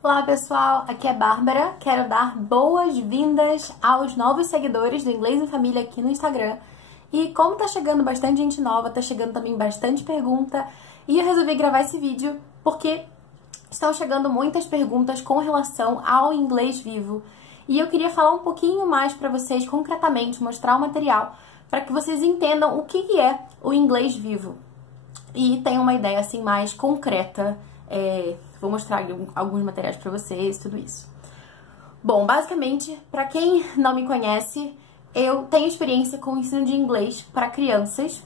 Olá pessoal, aqui é Bárbara. Quero dar boas-vindas aos novos seguidores do Inglês em Família aqui no Instagram. E como tá chegando bastante gente nova, tá chegando também bastante pergunta, e eu resolvi gravar esse vídeo porque estão chegando muitas perguntas com relação ao inglês vivo. E eu queria falar um pouquinho mais para vocês concretamente, mostrar o material para que vocês entendam o que é o inglês vivo. E tenham uma ideia assim mais concreta. Vou mostrar alguns materiais para vocês, tudo isso. Bom, basicamente, para quem não me conhece, eu tenho experiência com o ensino de inglês para crianças,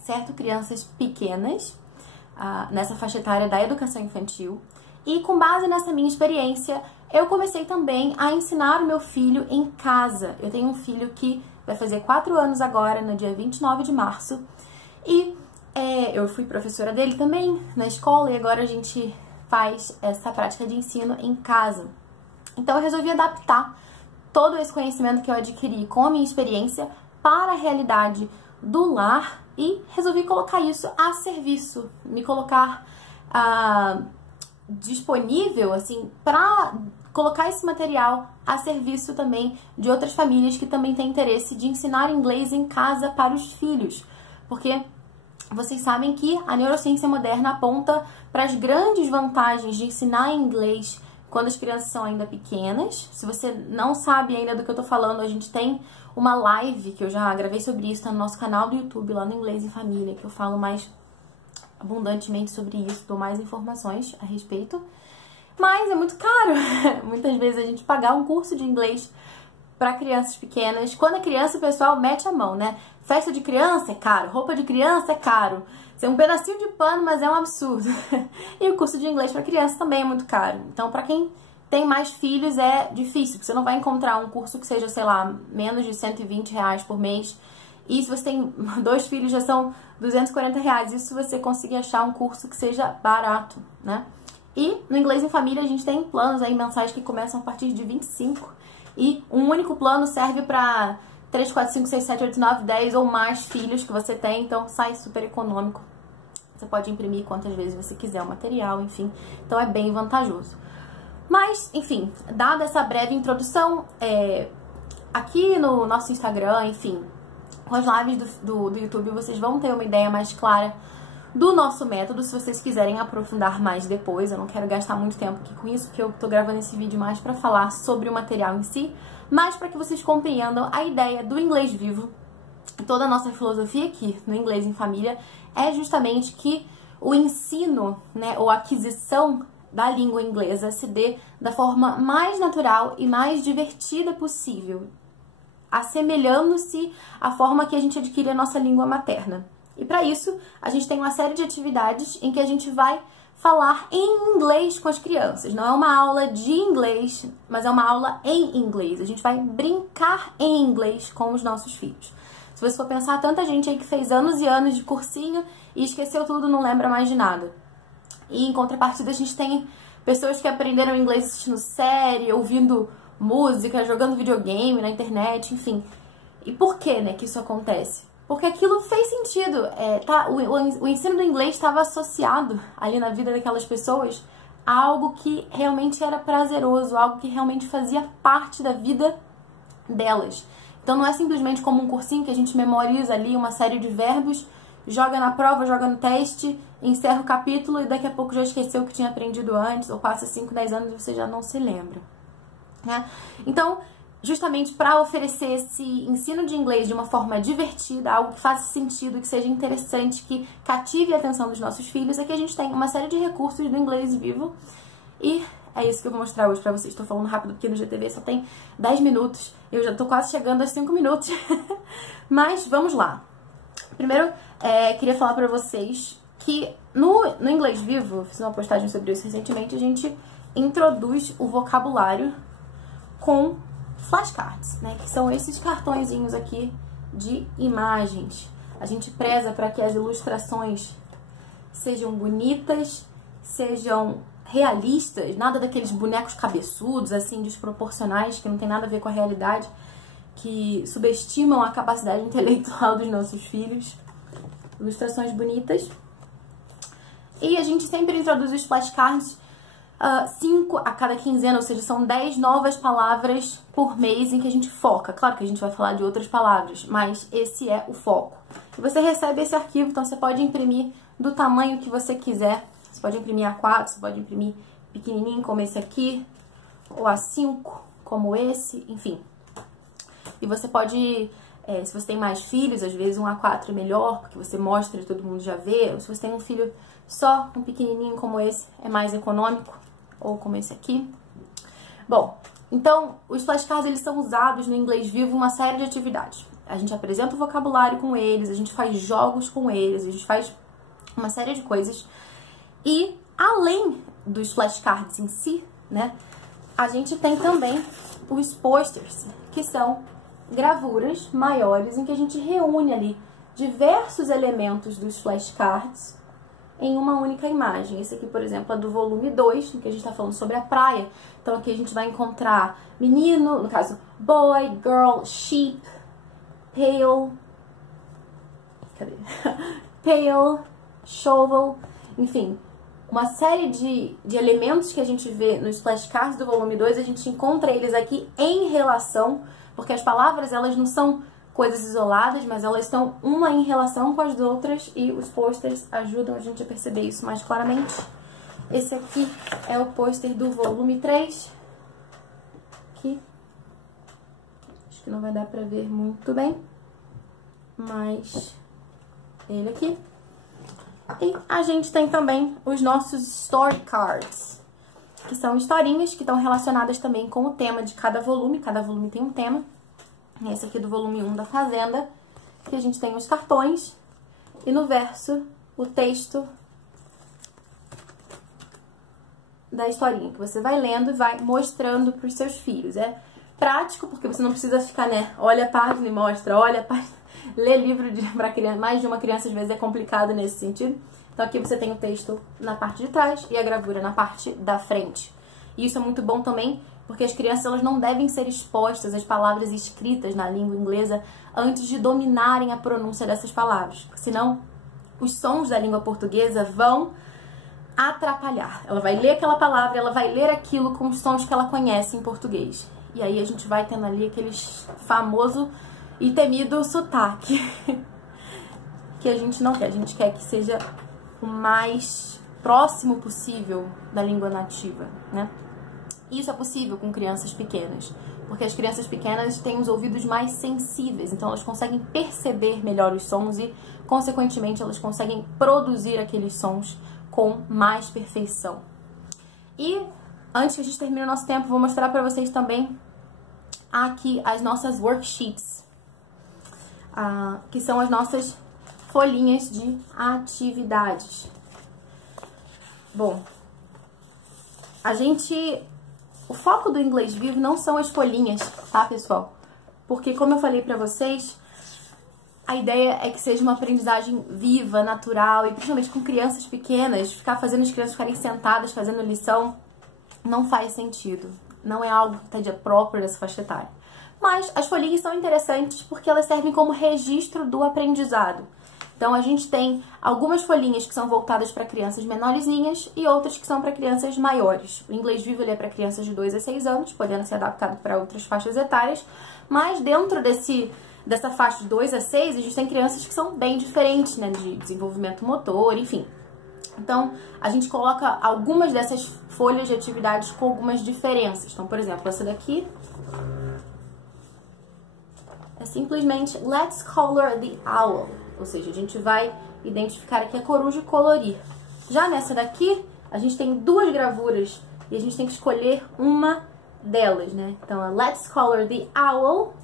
certo? Crianças pequenas, nessa faixa etária da educação infantil. E com base nessa minha experiência, eu comecei também a ensinar o meu filho em casa. Eu tenho um filho que vai fazer 4 anos agora, no dia 29 de março. E eu fui professora dele também na escola e agora a gente faz essa prática de ensino em casa. Então eu resolvi adaptar todo esse conhecimento que eu adquiri com a minha experiência para a realidade do lar e resolvi colocar isso a serviço, me colocar disponível assim para colocar esse material a serviço também de outras famílias que também têm interesse de ensinar inglês em casa para os filhos, porque vocês sabem que a neurociência moderna aponta para as grandes vantagens de ensinar inglês quando as crianças são ainda pequenas. Se você não sabe ainda do que eu tô falando, a gente tem uma live que eu já gravei sobre isso, tá no nosso canal do YouTube, lá no Inglês em Família, que eu falo mais abundantemente sobre isso, dou mais informações a respeito. Mas é muito caro, muitas vezes, a gente pagar um curso de inglês para crianças pequenas. Quando é criança, o pessoal mete a mão, né? Festa de criança é caro, roupa de criança é caro. Isso é um pedacinho de pano, mas é um absurdo. E o curso de inglês para criança também é muito caro. Então, para quem tem mais filhos, é difícil, porque você não vai encontrar um curso que seja, sei lá, menos de R$120 por mês. E se você tem 2 filhos, já são R$240. Isso se você conseguir achar um curso que seja barato, né? E no Inglês em Família, a gente tem planos aí mensais que começam a partir de 25. E um único plano serve para 3, 4, 5, 6, 7, 8, 9, 10 ou mais filhos que você tem, então sai super econômico. Você pode imprimir quantas vezes você quiser o material, enfim, então é bem vantajoso. Mas, enfim, dada essa breve introdução, aqui no nosso Instagram, enfim, com as lives do YouTube, vocês vão ter uma ideia mais clara do nosso método, se vocês quiserem aprofundar mais depois. Eu não quero gastar muito tempo aqui com isso, porque eu tô gravando esse vídeo mais para falar sobre o material em si, mas para que vocês compreendam a ideia do inglês vivo. Toda a nossa filosofia aqui no Inglês em Família é justamente que o ensino, né, ou a aquisição da língua inglesa se dê da forma mais natural e mais divertida possível, assemelhando-se à forma que a gente adquire a nossa língua materna. E para isso, a gente tem uma série de atividades em que a gente vai falar em inglês com as crianças. Não é uma aula de inglês, mas é uma aula em inglês. A gente vai brincar em inglês com os nossos filhos. Se você for pensar, tanta gente aí que fez anos e anos de cursinho e esqueceu tudo, não lembra mais de nada. E em contrapartida, a gente tem pessoas que aprenderam inglês assistindo série, ouvindo música, jogando videogame na internet, enfim. E por que, né, que isso acontece? Porque aquilo fez sentido. O ensino do inglês estava associado ali na vida daquelas pessoas a algo que realmente era prazeroso, algo que realmente fazia parte da vida delas. Então não é simplesmente como um cursinho que a gente memoriza ali uma série de verbos, joga na prova, joga no teste, encerra o capítulo e daqui a pouco já esqueceu o que tinha aprendido antes, ou passa 5, 10 anos e você já não se lembra, né? Então, justamente para oferecer esse ensino de inglês de uma forma divertida, algo que faça sentido, que seja interessante, que cative a atenção dos nossos filhos, é que a gente tem uma série de recursos do inglês vivo. E é isso que eu vou mostrar hoje pra vocês. Estou falando rápido porque no GTV só tem 10 minutos. Eu já tô quase chegando aos 5 minutos. Mas vamos lá. Primeiro, queria falar pra vocês que no inglês vivo, fiz uma postagem sobre isso recentemente, a gente introduz o vocabulário com flashcards, né? Que são esses cartõezinhos aqui de imagens. A gente preza para que as ilustrações sejam bonitas, sejam realistas, nada daqueles bonecos cabeçudos, assim, desproporcionais, que não tem nada a ver com a realidade, que subestimam a capacidade intelectual dos nossos filhos. Ilustrações bonitas. E a gente sempre introduz os flashcards 5 a cada quinzena, ou seja, são 10 novas palavras por mês em que a gente foca. Claro que a gente vai falar de outras palavras, mas esse é o foco. E você recebe esse arquivo, então você pode imprimir do tamanho que você quiser. Você pode imprimir A4, você pode imprimir pequenininho como esse aqui, ou A5 como esse, enfim. E você pode, se você tem mais filhos, às vezes um A4 é melhor, porque você mostra e todo mundo já vê. Ou se você tem um filho só, um pequenininho como esse, é mais econômico, ou como esse aqui. Bom, então, os flashcards, eles são usados no Inglês Vivo em uma série de atividades. A gente apresenta o vocabulário com eles, a gente faz jogos com eles, a gente faz uma série de coisas. E, além dos flashcards em si, né, a gente tem também os posters, que são gravuras maiores em que a gente reúne ali diversos elementos dos flashcards em uma única imagem. Esse aqui, por exemplo, é do volume 2, em que a gente está falando sobre a praia. Então aqui a gente vai encontrar menino, no caso, boy, girl, sheep, pail, pail, shovel, enfim, uma série de elementos que a gente vê nos flashcards do volume 2, a gente encontra eles aqui em relação, porque as palavras, elas não são coisas isoladas, mas elas estão uma em relação com as outras e os posters ajudam a gente a perceber isso mais claramente. Esse aqui é o pôster do volume 3. Aqui. Acho que não vai dar pra ver muito bem, mas ele aqui. E a gente tem também os nossos story cards, que são historinhas que estão relacionadas também com o tema de cada volume tem um tema. Esse aqui do volume 1 da Fazenda, que a gente tem os cartões e no verso o texto da historinha, que você vai lendo e vai mostrando para os seus filhos. É prático, porque você não precisa ficar, né, olha a página e mostra, olha a página. Ler livro para criança, mais de uma criança às vezes é complicado nesse sentido. Então aqui você tem o texto na parte de trás e a gravura na parte da frente. E isso é muito bom também, porque as crianças, elas não devem ser expostas às palavras escritas na língua inglesa antes de dominarem a pronúncia dessas palavras, porque senão os sons da língua portuguesa vão atrapalhar. Ela vai ler aquela palavra, ela vai ler aquilo com os sons que ela conhece em português. E aí a gente vai tendo ali aquele famoso e temido sotaque que a gente não quer. A gente quer que seja o mais próximo possível da língua nativa, né? Isso é possível com crianças pequenas, porque as crianças pequenas têm os ouvidos mais sensíveis, então elas conseguem perceber melhor os sons e, consequentemente, elas conseguem produzir aqueles sons com mais perfeição. E, antes que a gente termine o nosso tempo, vou mostrar para vocês também aqui as nossas worksheets, que são as nossas folhinhas de atividades. Bom, o foco do Inglês Vivo não são as folhinhas, tá, pessoal? Porque, como eu falei pra vocês, a ideia é que seja uma aprendizagem viva, natural, e principalmente com crianças pequenas, ficar fazendo as crianças ficarem sentadas fazendo lição não faz sentido. Não é algo que esteja próprio dessa faixa etária. Mas as folhinhas são interessantes porque elas servem como registro do aprendizado. Então, a gente tem algumas folhinhas que são voltadas para crianças menorzinhas e outras que são para crianças maiores. O Inglês Vivo ele é para crianças de 2 a 6 anos, podendo ser adaptado para outras faixas etárias, mas dentro dessa faixa de 2 a 6, a gente tem crianças que são bem diferentes, né, de desenvolvimento motor, enfim. Então, a gente coloca algumas dessas folhas de atividades com algumas diferenças. Então, por exemplo, essa daqui é simplesmente Let's color the owl. Ou seja, a gente vai identificar aqui a coruja e colorir. Já nessa daqui, a gente tem duas gravuras e a gente tem que escolher uma delas, né? Então, é Let's color the owl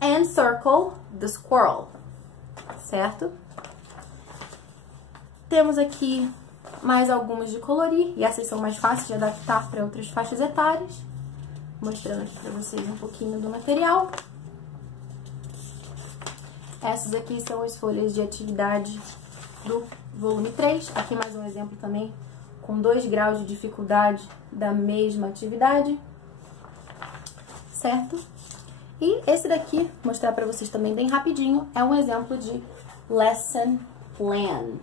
and circle the squirrel. Certo? Temos aqui mais algumas de colorir, e essas são mais fáceis de adaptar para outras faixas etárias. Mostrando aqui para vocês um pouquinho do material. Essas aqui são as folhas de atividade do volume 3. Aqui mais um exemplo também com 2 graus de dificuldade da mesma atividade. Certo? E esse daqui, vou mostrar para vocês também bem rapidinho, é um exemplo de lesson plan.